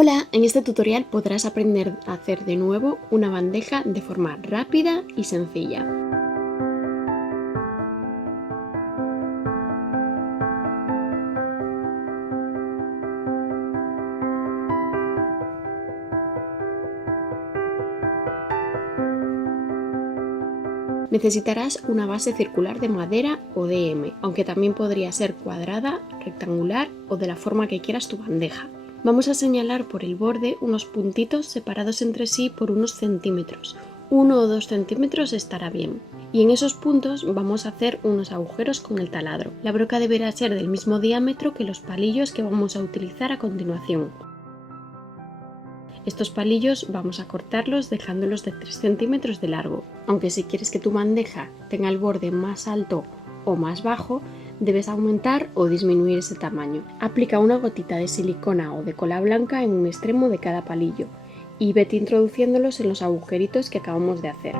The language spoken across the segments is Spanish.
Hola, en este tutorial podrás aprender a hacer de nuevo una bandeja de forma rápida y sencilla. Necesitarás una base circular de madera o de M, aunque también podría ser cuadrada, rectangular o de la forma que quieras tu bandeja. Vamos a señalar por el borde unos puntitos separados entre sí por unos centímetros. 1 o 2 centímetros estará bien. Y en esos puntos vamos a hacer unos agujeros con el taladro. La broca deberá ser del mismo diámetro que los palillos que vamos a utilizar a continuación. Estos palillos vamos a cortarlos dejándolos de 3 centímetros de largo, aunque si quieres que tu bandeja tenga el borde más alto o más bajo, debes aumentar o disminuir ese tamaño. Aplica una gotita de silicona o de cola blanca en un extremo de cada palillo y vete introduciéndolos en los agujeritos que acabamos de hacer.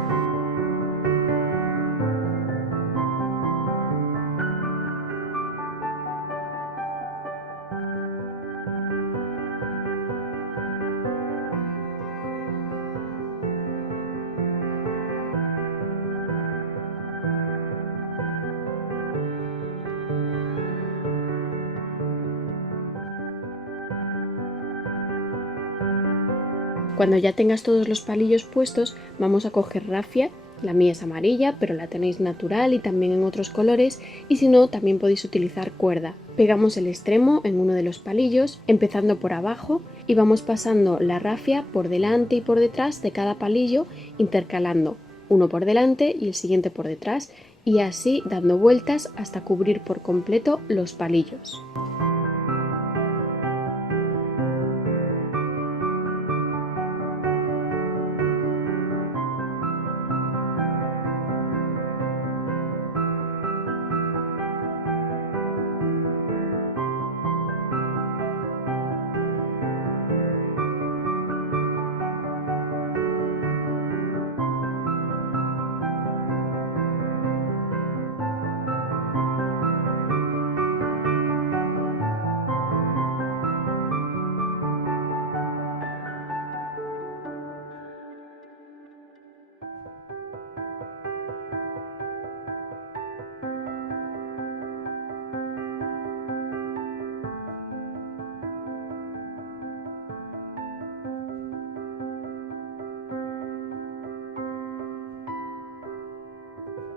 Cuando ya tengas todos los palillos puestos, vamos a coger rafia. La mía es amarilla, pero la tenéis natural y también en otros colores, y si no, también podéis utilizar cuerda. Pegamos el extremo en uno de los palillos, empezando por abajo, y vamos pasando la rafia por delante y por detrás de cada palillo, intercalando uno por delante y el siguiente por detrás, y así dando vueltas hasta cubrir por completo los palillos.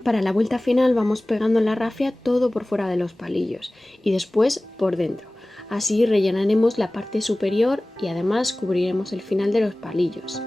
Para la vuelta final vamos pegando en la rafia todo por fuera de los palillos y después por dentro. Así rellenaremos la parte superior y además cubriremos el final de los palillos.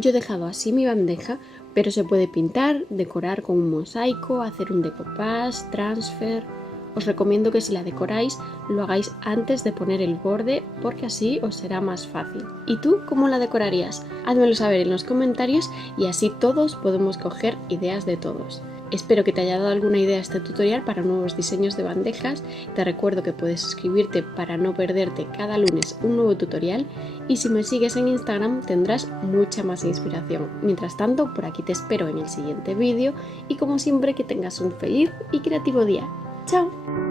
Yo he dejado así mi bandeja, pero se puede pintar, decorar con un mosaico, hacer un decoupage, transfer. Os recomiendo que si la decoráis lo hagáis antes de poner el borde porque así os será más fácil. ¿Y tú cómo la decorarías? Házmelo saber en los comentarios y así todos podemos coger ideas de todos. Espero que te haya dado alguna idea este tutorial para nuevos diseños de bandejas. Te recuerdo que puedes suscribirte para no perderte cada lunes un nuevo tutorial y si me sigues en Instagram tendrás mucha más inspiración. Mientras tanto, por aquí te espero en el siguiente vídeo y como siempre que tengas un feliz y creativo día. ¡Chao!